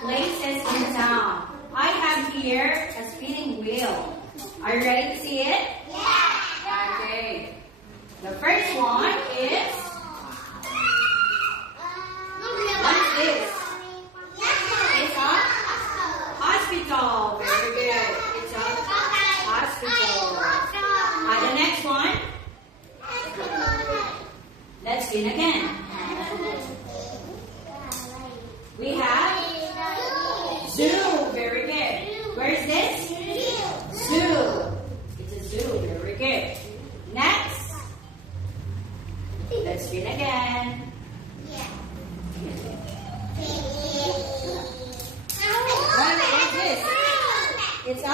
places in town. I have here a spinning wheel. Are you ready to see it? Yeah. Okay. The first one is, what is this? It's a hospital. Very good. It's a hospital. The next one. Let's spin again. We have zoo. Very good. Where is this? Zoo. It's a zoo. Very good. Next. Let's spin again. What is this? It's a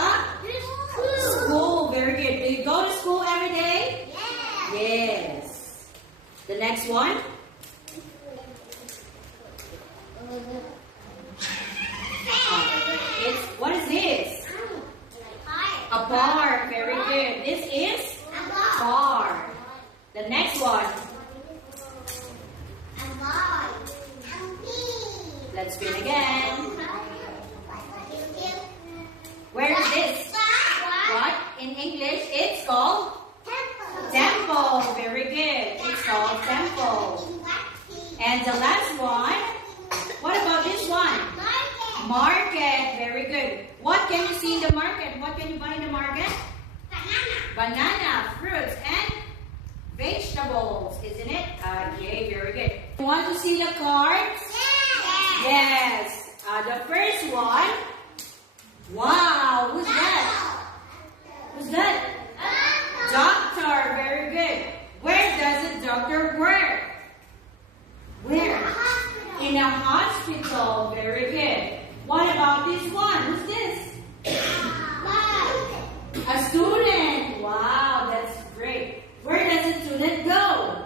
school. Very good. Do you go to school every day? Yes. The next one. What is this? A bar. Very good. This is bar. The next one. Let's spin again. Where is this? What? In English, it's called temple. Very good. It's called temple. And the last one. What about this one? Market. Very good. What can you see in the market? What can you buy in the market? Banana, fruits, and vegetables, isn't it? Okay, very good. You want to see the cards? Yes. The first one. Wow, who's that? Who's that? Doctor. Very good. Where does a doctor work? Where? In a hospital. Very good. What about this one? Who's this? A student. Wow, that's great. Where does a student go?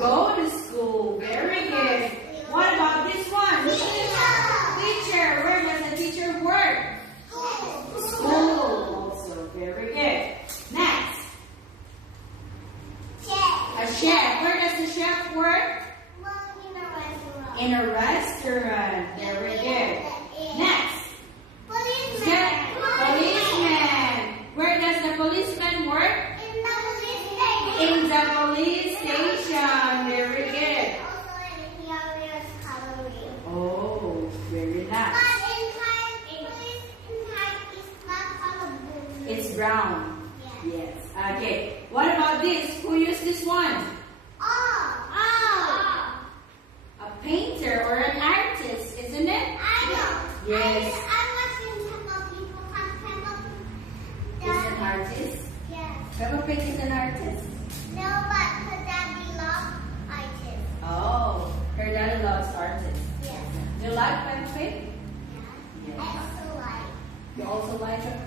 Go to school. Very good. What about this one? Teacher. Where does a teacher work? School. Also, very good. Next. A chef. Where does the chef work? In a restaurant. Very good. Next. Policeman. Where does the policeman work? In the police station. Very good. Oh, very nice. It's brown. Yes. Okay. What about this? Who used this one? A painter or an artist, isn't it? Yes. Is an artist? Peppa Pig is an artist? No, but her daddy loves artists. Oh, her daddy loves artists. Yes. Do you like Peppa Pig? I also like. You also like Peppa